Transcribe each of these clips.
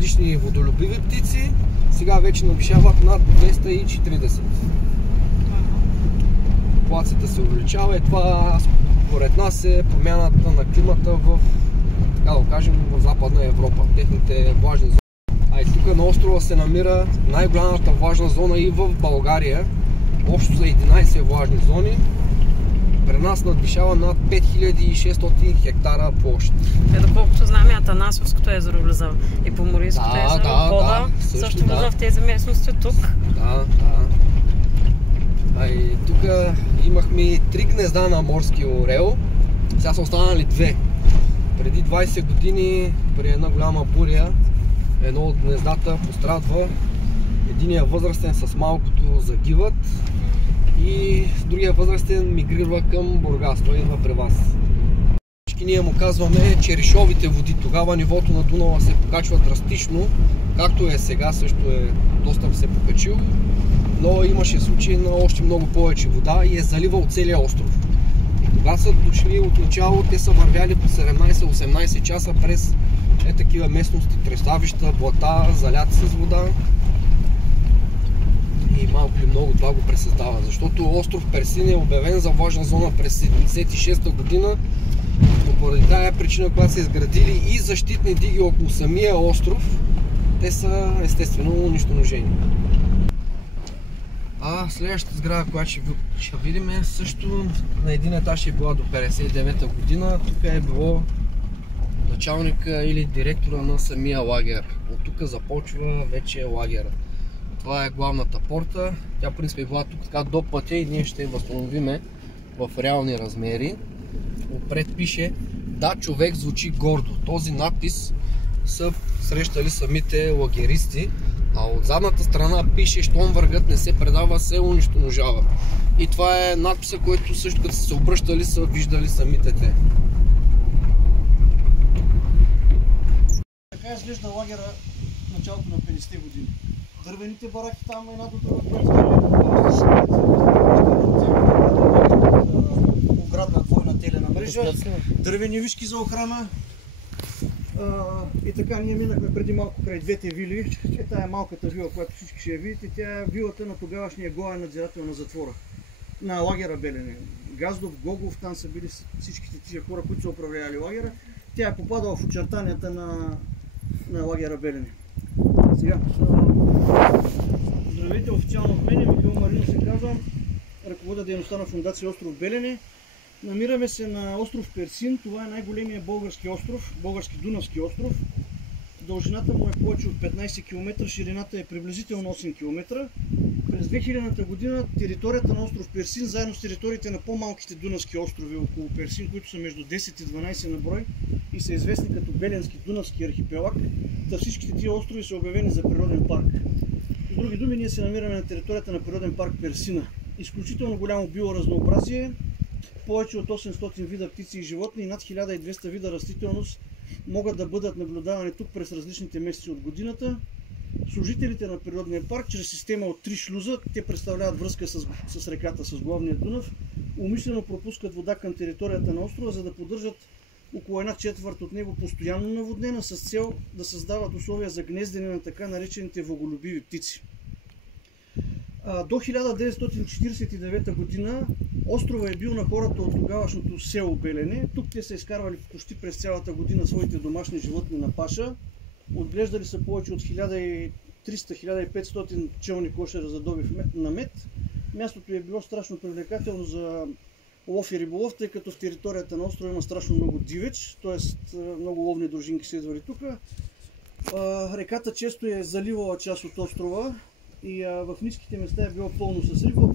различни водолюбиви птици. Сега вече надвишават над 240. Популацията се увеличава и това според нас е промяната на климата в, така да кажем, в Западна Европа. Техните влажни зони. А и тук на острова се намира най-голямата влажна зона и в България. Общо за 11 влажни зони. При нас надвишава над 5600 хектара площ. Доколкото знам, и Атанасовското езеро влиза и Поморийското езеро, Бода също влиза в тези местности тук. Да. И тук имахме 3 гнезда на морски орел, сега са останали 2. Преди 20 години при една голяма буря едно от гнездата пострадва, единият възрастен с малкото загиват и другия възрастен мигрира към Бургас, той идва при вас. Всички ние му казваме черешовите води, тогава нивото на Дунава се покачва драстично, както е сега, също доста се покачил. Но имаше случаи на още много повече вода и е заливал целия остров. И кога са дошли от начало, те са вървяли по 17-18 часа през такива местности, тресавища, блата, заляти с вода. И малко или много това го пресъздава, защото остров Персин е обявен за влажна зона през 1976 година, но поради тая причина, когато са изградили и защитни диги около самия остров, те са естествено унищожени. Следващата сграда, която ще видим, също на един етаж е била до 59-та година. Тук е било началника или директора на самия лагер. От тук започва вече лагера. Това е главната порта. Тя в принцип е била тук така до пътя и ние ще я възстановиме в реални размери. Отпред пише: "Да, човек звучи гордо". Този надпис са срещали самите лагеристи. А от задната страна пише: "Щом врагът не се предава, се унищожава". И това е надписа, който също като са се обръщали, са виждали самите те. Така изглежда лагера в началото на 50-те години. Дървените бараки там една до друга, която оградна двойна телена мрежа, дървени вишки за охрана. И така, ние минахме преди малко край двете вили. Тая е малката вила, която всички ще я видите. Тя е вилата на тогавашния главен надзирател на затвора, на лагера Белене. Газдов, Гогов, там са били всичките тия хора, които са управлявали лагера. Тя е попадала в очертанията на лагера Белене. Сега, здравейте, официално от мен, Михаил Маринов се казвам, ръководя дейността на фондация Остров Белене. Намираме се на остров Персин. Това е най-големия български остров, български дунавски остров. Дължината му е повече от 15 км, ширината е приблизително 8 км. През 2000-та година територията на остров Персин, заедно с териториите на по-малките дунавски острови около Персин, които са между 10 и 12 на брой и са известни като Беленски дунавски архипелаг, та всичките тия острови са обявени за природен парк. С други думи, ние се намираме на територията на природен парк Персина. Изключително голямо биоразнообразие, повече от 800 вида птици и животни и над 1200 вида растителност могат да бъдат наблюдавани тук през различните месеци от годината. Служителите на природния парк, чрез система от 3 шлюза, те представляват връзка с реката, с главния Дунав, умишлено пропускат вода към територията на острова, за да поддържат около 1/4 от него постоянно наводнена, с цел да създават условия за гнездене на така наречените влаголюбиви птици. До 1949 година острова е бил на хората от тогавашното село Белене. Тук те са изкарвали почти през цялата година своите домашни животни на паша. Отглеждали са повече от 1300-1500 пчелни кошера за добив на мед. Мястото е било страшно привлекателно за лов и риболов, тъй като в територията на острова има страшно много дивеч, т.е. много ловни дружинки са идвали тук. Реката често е заливала част от острова и в ниските места е било пълно с риба.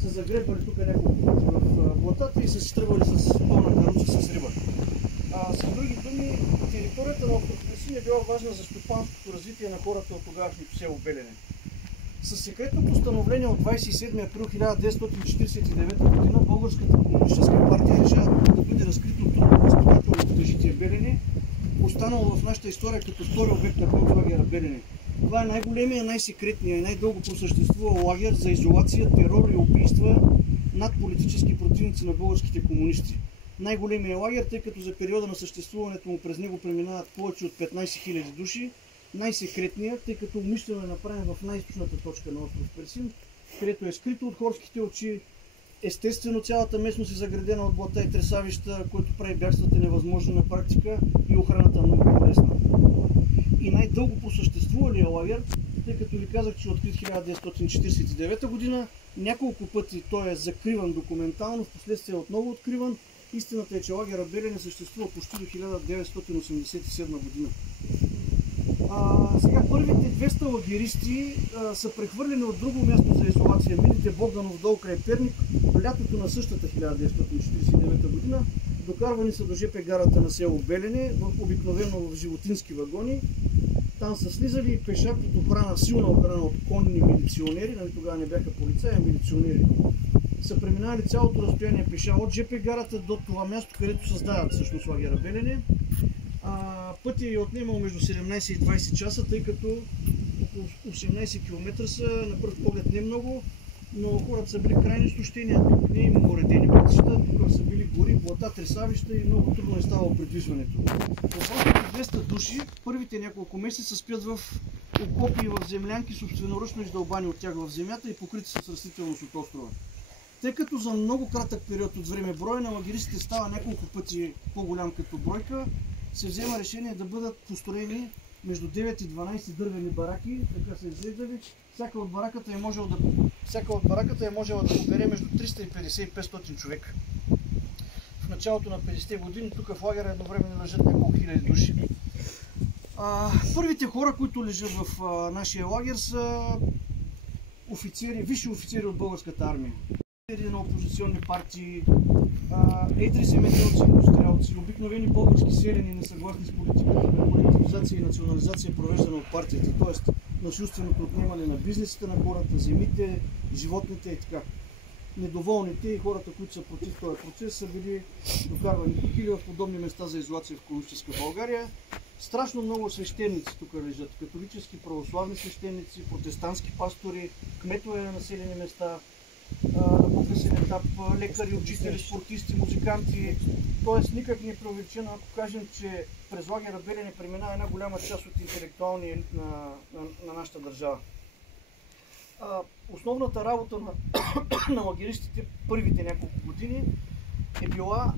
Са загребвали тук няколко пъти в блатата и са си тръгвали с пълна каруца с риба. С други думи, територията на остров Персин е била важна за стопанското развитие на хората от тогавашното село Белене. Със секретно постановление от 27 април 1949 г. Българската комунистическа партия решава да бъде разкрито трудово-възпитателното въжитие Белене, останало в нашата история като втори обект на концлагера Белене. Това е най-големия, най-секретния и най-дълго просъществувал лагер за изолация, терор и убийства над политически противници на българските комунисти. най-големия лагер, тъй като за периода на съществуването му през него преминават повече от 15 000 души. Най-секретният, тъй като умишлено е направен в най-източната точка на остров Персин, където е скрито от хорските очи. Естествено, цялата местност е заградена от блата и тресавища, което прави бягствата невъзможни на практика и охраната много по-лесна. И най-дълго просъществувалия лагер, тъй като ви казах, че е открит 1949 година, няколко пъти той е закриван документално, впоследствие е отново откриван. Истината е, че лагера Белене съществува почти до 1987 година. Сега първите 200 лагеристи са прехвърлени от друго място за изолация, мините Богданов дол край Перник, лятото на същата 1949 година. Докарвани са до ЖП гарата на село Белене, обикновено в животински вагони. Там са слизали пеша под охрана, силна охрана от конни милиционери, нали тогава не бяха полицаи, а милиционери. Са преминали цялото разстояние пеша от ЖП гарата до това място, където създават всъщност лагера Белене. Пътя е отнемал между 17 и 20 часа, тъй като около 18 км са на пръв поглед не много, но хората са били крайни изтощени, а тук не е имало уредени пътища, тук са били гори, блата, тресавища и много трудно е ставало придвижването. Останалите 200 души първите няколко месеца спят в окопи и в землянки, собственоръчно издълбани от тях в земята и покрити с растителност от острова. Тъй като за много кратък период от време броя на лагеристите става няколко пъти по-голям като бройка, се взема решение да бъдат построени между 9 и 12 дървени бараки, така се изглеждали. Всяка от бараката е можела да побере между 350 и 500 човека. В началото на 50-те години тук в лагера едновременно лежат няколко хиляди души. Първите хора, които лежат в нашия лагер, са офицери, висши офицери от българската армия. На опозиционни партии, едри земеделци, индустриалци, обикновени български селяни, несъгласни с политиката на колективизация и национализация, провеждана от партията, т.е. насилственото отнемане на бизнесите на хората, земите, животните и така. Недоволните и хората, които са против този процес, са били докарвани тук или в подобни места за изолация в комунистическа България. Страшно много свещеници тук лежат, католически, православни свещеници, протестантски пастори, кметове на населени места, на по-късен етап лекари, учители, спортисти, музиканти. Тоест никак не е преувеличено, ако кажем, че през лагера Белене преминава една голяма част от интелектуалния елит на нашата държава. Основната работа на лагеристите първите няколко години е била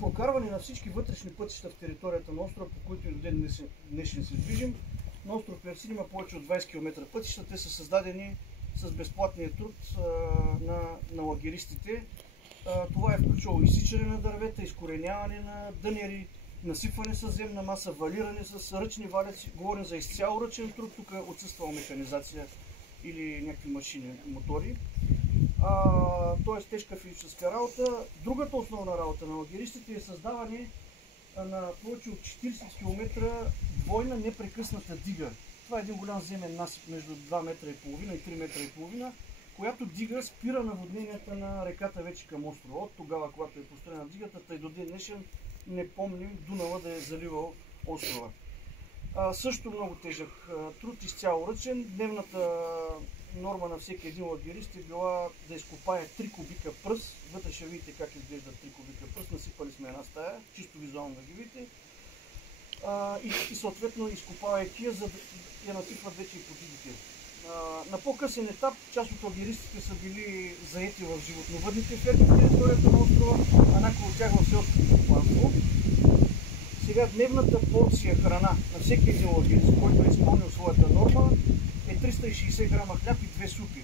прокарване на всички вътрешни пътища в територията на острова, по които и до ден днешен се движим. На остров Персин има повече от 20 км пътища. Те са създадени с безплатния труд на лагеристите. Това е включвало изсичане на дървета, изкореняване на дънери, насипване с земна маса, валиране с ръчни валяци. Говорим за изцяло ръчен труд, тук отсъствала механизация или някакви машини, мотори. Т.е. тежка физическа работа. Другата основна работа на лагеристите е създаване на повече от 40 км двойна непрекъсната дига. Това е един голям земен насип между 2,5 метра и 3,5 метра, която дига спира наводненията на реката вече към острова. От тогава, когато е построена дигата, тъй до ден днешен не помним Дунава да е заливал острова. Също много тежък труд, изцяло ръчен. Дневната норма на всеки един лагерист е била да изкопае 3 кубика пръст. Вътре ще видите как изглеждат 3 кубика пръст. Насипали сме една стая, чисто визуално да ги видите. И съответно изкопавайки я, за да я насипват вече и по дигите. На по-късен етап част от лагеристите са били заети в животновъдните ферми в територията на острова, а някои от тях в селското стопанство. Сега дневната порция храна на всеки един лагерист, който е изпълнил своята норма, е 360 грама хляб и 2 супи.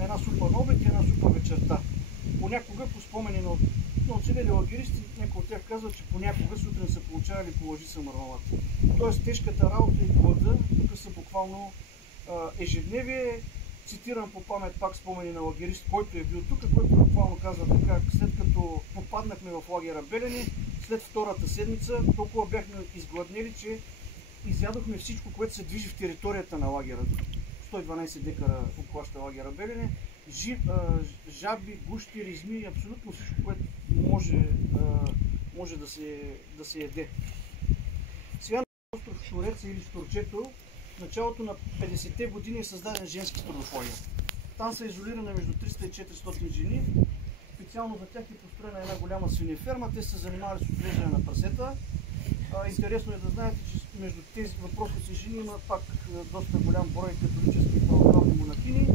Една супа на обед и една супа вечерта. Понякога, по спомени на оцелели лагеристи, някои от тях казват, че понякога сутрин са получавали по лъжица мармалат. Тоест тежката работа и глада тук са буквално ежедневие. Цитирам по памет пак спомени на лагерист, който е бил тук, който буквално казва така: след като попаднахме в лагера Белене, след втората седмица толкова бяхме изгладнели, че изядохме всичко, което се движи в територията на лагера. 112 декара обхваща лагера Белене. Жаби, гущи, ризми, абсолютно всичко, което може да се яде. Сега на остров Штуреца или Штурчето, в началото на 50-те години е създаден женски трудов лагер. Там са изолирани между 300 и 400 жени. специално за тях е построена една голяма свинеферма. Те се занимавали с отглеждане на прасета. Интересно е да знаете, че между тези въпросници жени има пак доста голям брой католически и православни монахини.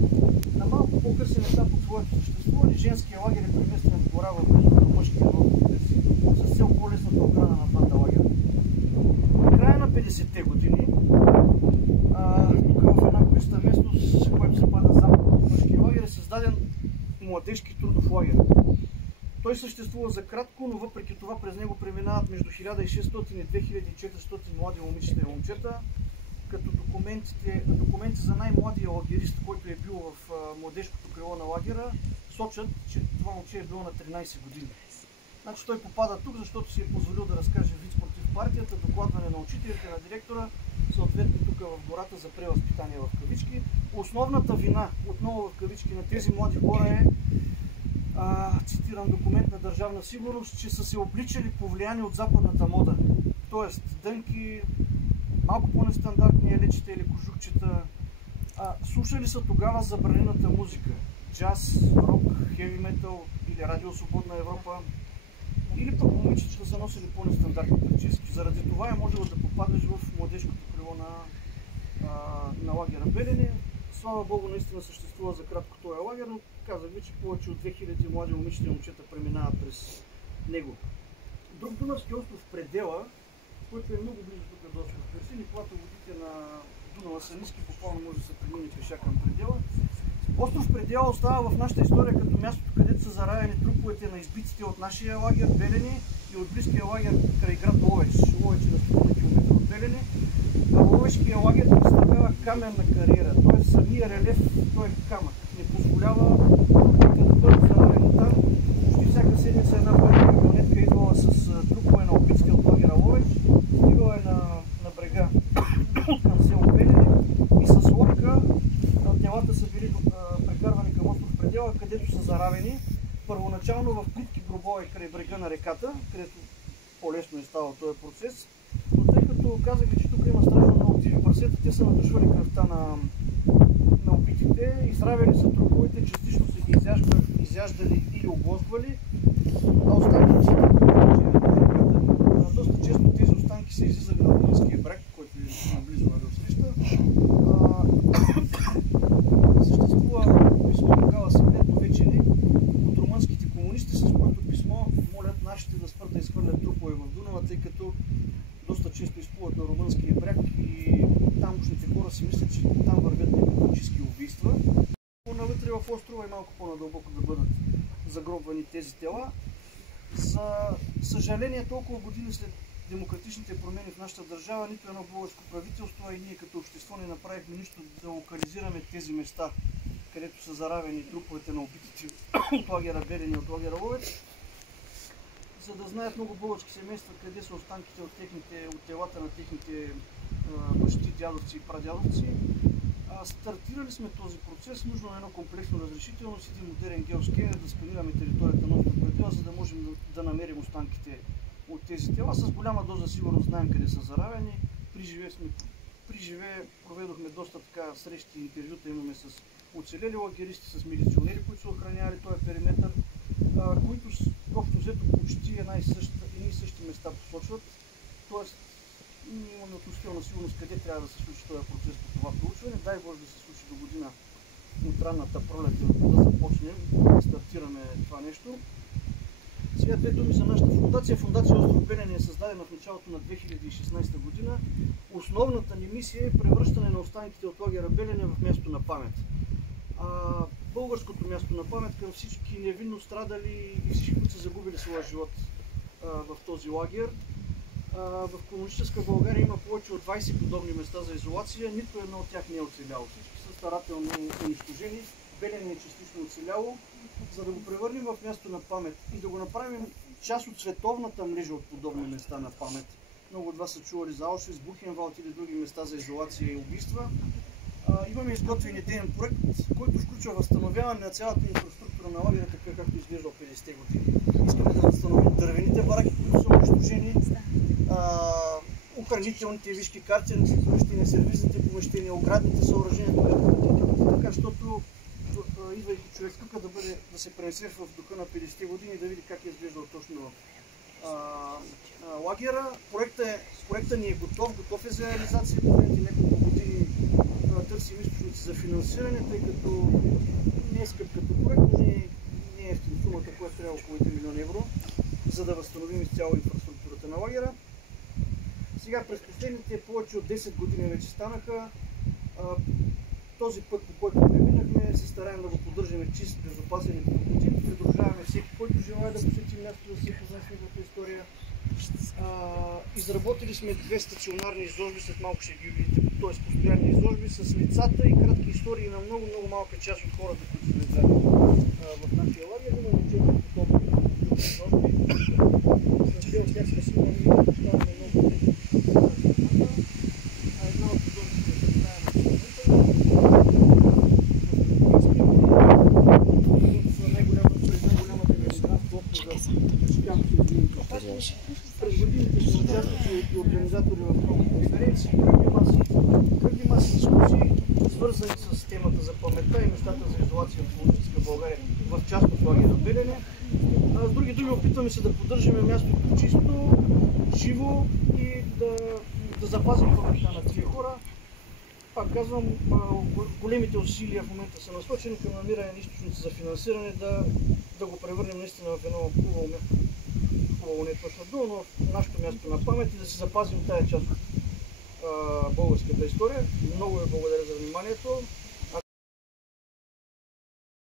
На малко по-късен етап от своето съществуване женския лагер е преместен в гора в близо до мъжкия лагер с цел по-лесната охрана на двата лагера. В края на 50-те години, тук в една гориста местност, която се пада запад от мъжкия лагер, е създаден младежки трудов лагер. Той съществува за кратко, но въпреки това през него преминават между 1600 и 2400 млади момичета и момчета, като документи за най-младия лагерист, който е бил в младежкото крило на лагера, сочат, че това момче е било на 13 години. Значи той попада тук, защото си е позволил да разкаже виц против партията, докладване на учителите, на директора, съответно тук в гората за превъзпитание в кавички. Основната вина, отново в кавички, на тези млади хора е, цитирам документ на Държавна сигурност, че са се обличали повлияни от западната мода. Тоест дънки, малко по-нестандартни елечета или кожукчета. Слушали са тогава забранената музика. Джаз, рок, хеви метал или Радио Свободна Европа. Или пък момичета са носили по-нестандартни прически. Заради това е можело да попаднеш в младежкото крило на лагера Белене. Слава Богу, наистина съществува за кратко този лагер, но казах ви, че повече от 2000 млади момичета и момчета преминават през него. Друг дунавски остров Предела, който е много близо тук до остров Персин, и когато водите на Дунава са ниски, буквално може да се премине пеша към Предела. Остров Предела остава в нашата история като мястото, където са заравени труповете на избитите от нашия лагер Белене и от близкия лагер край град Ловеч. Ловеч е на 100 км от Белене. Ловешкия лагер представлява каменна кариера, т.е. самия релеф, той е камък. Не позволява да бъдат заравени там. Почти всяка седмица една военна камионетка идвала с трупове на убитите от лагера Ловеч, стигала е на брега към село Белене и с лодка телата са били прекарвани към остров Предела, където са заравени. Първоначално в плитки гробове край брега на реката, където по-лесно е ставал този процес. Но тъй като казах ви, че тук има страшно много диви прасета, те са надушвали кръвта на убитите, изравяли са труповете, частично са ги изяждали или облосквали, а останките са доста често тези останки са излизали на румънския бряг, който е наблизо на Русрища. Съществува писмо, тогава секретно вече не, от румънските комунисти, с което писмо молят нашите да спрат да изхвърлят трупове в Дунава, тъй като доста често изплуват на румънския бряг и тамошните хора си мислят, че там вървят некомически убийства. Навътре в острова и малко по-надълбоко да бъдат загробвани тези тела. За съжаление, толкова години след демократичните промени в нашата държава, нито едно българско правителство, а и ние като общество не направихме нищо да локализираме тези места, където са заравени труповете на убитите от лагера Белене и от лагера Ловеч, за да знаят много български семейства къде са останките от телата на техните бащи, дядовци и прадядовци. Стартирали сме този процес, нужно е едно комплексно разрешително с един модерен геоскенер да сканираме територията на остров Предела, за да можем да намерим останките от тези тела. С голяма доза сигурност знаем къде са заравени. При живе проведохме доста така срещи и интервюта имаме с оцелели лагеристи, с милиционери, които са охранявали този периметър, които общо взето почти едни и същи места посочват. Тоест, ние имаме относителна сигурност къде трябва да се случи този процес по това проучване. Дай Боже да се случи до година от ранната пролет, да започнем да стартираме това нещо. Сега две думи за нашата фундация. Фундация Остров Белене е създадена в началото на 2016 година. Основната ни мисия е превръщане на останките от лагера Белене в място на памет. Българското място на памет към всички невинно страдали и всички, които са загубили своя живот в този лагер. В комунистическа България има повече от 20 подобни места за изолация, нито едно от тях не е оцеляло. Всички са старателно унищожени, Белене е частично оцеляло. За да го превърнем в място на памет и да го направим част от световната мрежа от подобни места на памет. Много от вас са чували за Аушвиц, Бухенвалд или други места за изолация и убийства. Имаме изготвен идеен проект, който включва възстановяване на цялата инфраструктура на лагеря, така както изглежда от 50-те години. Искаме да възстановим дървените бараки, които са унищожени, охранителните вишки, карцерните помещения, сервизните помещения, оградните съоръжения, така, защото идвайки човек тук да се пренесе в духа на 50-те години и да види как е изглеждал точно лагера. Проектът ни е готов е за реализация. Последните няколко години търсим източници за финансиране, тъй като не е скъп като проект, но не е ефтин сумата, която трябва около 1 милион евро, за да възстановим изцяло инфраструктурата на лагера. Сега през последните повече от 10 години вече станаха. Този път, по който преминахме, се стараем да го поддържаме чист, безопасен и проходим. Придружаваме всеки, който желая да посети място, да се познае с неговата история. Изработили сме 2 стационарни изложби, след малко ще ги видите, т.е. постоянни изложби с лицата и кратки истории на много малка част от хората, които са влезали в нашия лагер. Имаме 4 подобни изложби. С 2 от тях сме си поставяме много една от изложбите е през годините са участвали и организатори в много конференции, кръгли маси дискусии, свързани с темата за паметта и местата за изолация в Комунистическа България, в част от лагера Белене. С други думи, опитваме се да поддържаме мястото чисто, живо и да запазим паметта на тия хора. Пак казвам, големите усилия в момента са насочени към намиране на източници за финансиране, да го превърнем наистина в едно хубаво място. Хубаво не е точно дума, но в нашето място на памет и да си запазим тая част от българската история. Много ви благодаря за вниманието.